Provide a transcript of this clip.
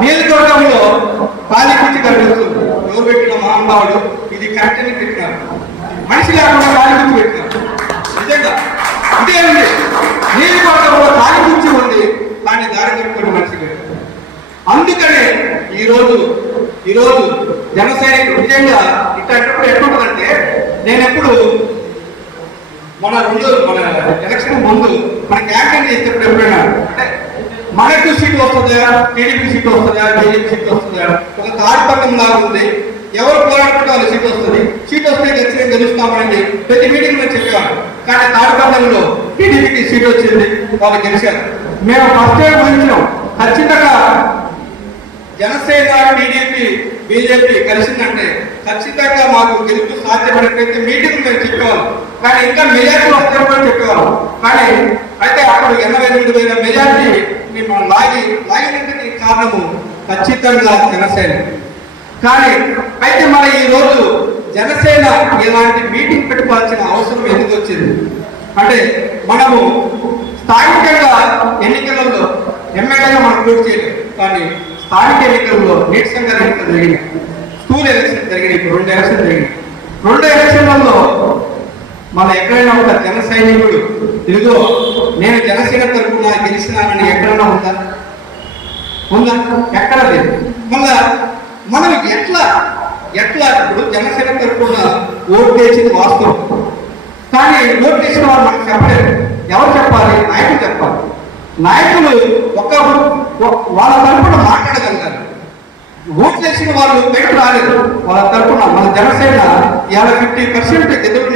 మేలుదొరకంలో కాలిపిచ్చి కలుగుతుంది. ఎవరు పెట్టిన మహానుభావుడు ఇది కరెక్ట్ అని పెట్టినారు. మనిషి లేకుండా కాలిపిచ్చి పెట్టినారు. నిజంగా ఇదే ఉంది మేలుదొరకంలో కాలిపిచ్చి ఉంది కానీ దారి పెట్టుకుని మనిషి అందుకనే ఈరోజు ఈరోజు ఈ రోజు జన సైనికులు నిజంగా ఇట్లాంటప్పుడు ఎట్లుంటుందంటే నేను ఎప్పుడు మన రెండు మన ఎలక్షన్ ముందు మన క్యాంపెయిన్ చేసేటప్పుడు ఎప్పుడైనా అంటే మనకు సీట్లు వస్తుందా? టీడీపీ సీట్ వస్తుందా? బీజేపీ సీట్ వస్తుందా? ఒక తాడిపక్కం లాగా ఉంది. ఎవరు పోరాడుకుంటే వాళ్ళ సీట్ వస్తుంది? సీట్ వస్తే ఖచ్చితంగా గెలుస్తామండి ప్రతి మీటింగ్ మేము చెప్పేవాడు కానీ తాడిపక్కంలో టీడీపీకి సీట్ వచ్చింది. వాళ్ళు గెలిచారు. మేము ఫస్ట్ టైం ఊహించాం ఖచ్చితంగా జనసేన టీడీపీ బీజేపీ కలిసిందంటే ఖచ్చితంగా మాకు గెలుపు సాధ్యపడినట్లయితే మీటింగ్ మేము చెప్పేవాళ్ళం కానీ ఇంకా మెజార్టీ వస్తే కూడా కానీ అయితే అప్పుడు ఎనభై ఎనిమిది వేల మెజార్టీ మేము లాగి లాగినందుకు కారణము ఖచ్చితంగా జనసేన. కానీ అయితే మన ఈ రోజు జనసేన ఇలాంటి మీటింగ్ పెట్టుకోవాల్సిన అవసరం ఎందుకు వచ్చింది? అంటే మనము స్థానికంగా ఎన్నికలలో ఎమ్మెల్యేగా మనం పూర్తి చేయలేదు కానీ స్థానిక ఎన్నికల్లో నీరసంగా ఎన్నికలు జరిగినాయి. స్కూల్ ఎలక్షన్ జరిగినాయి. ఇప్పుడు రెండు ఎలక్షన్ జరిగినాయి. రెండు ఎలక్షన్ మన ఎక్కడైనా ఒక జన సైనికుడు ఇదిగో నేను జనసేన తరపున గెలిచినానని ఎక్కడైనా ఉందా? ఉందా? ఎక్కడ లేదు. మళ్ళా మనం ఎట్లా ఎట్లా ఇప్పుడు జనసేన తరపున ఓటు వేసింది వాస్తవం. కానీ ఓటు వేసిన వాళ్ళు మనకు చెప్పలేదు. ఎవరు చెప్పాలి? నాయకులు చెప్పాలి. నాయకులు ఒక వాళ్ళ తరపున మాట్లాడగలిగారు ఓటు చేసిన వాళ్ళు బయట రాలేదు. వాళ్ళ తరపున మన జనసేన యాభై ఫిఫ్టీ పర్సెంట్ ఎదురు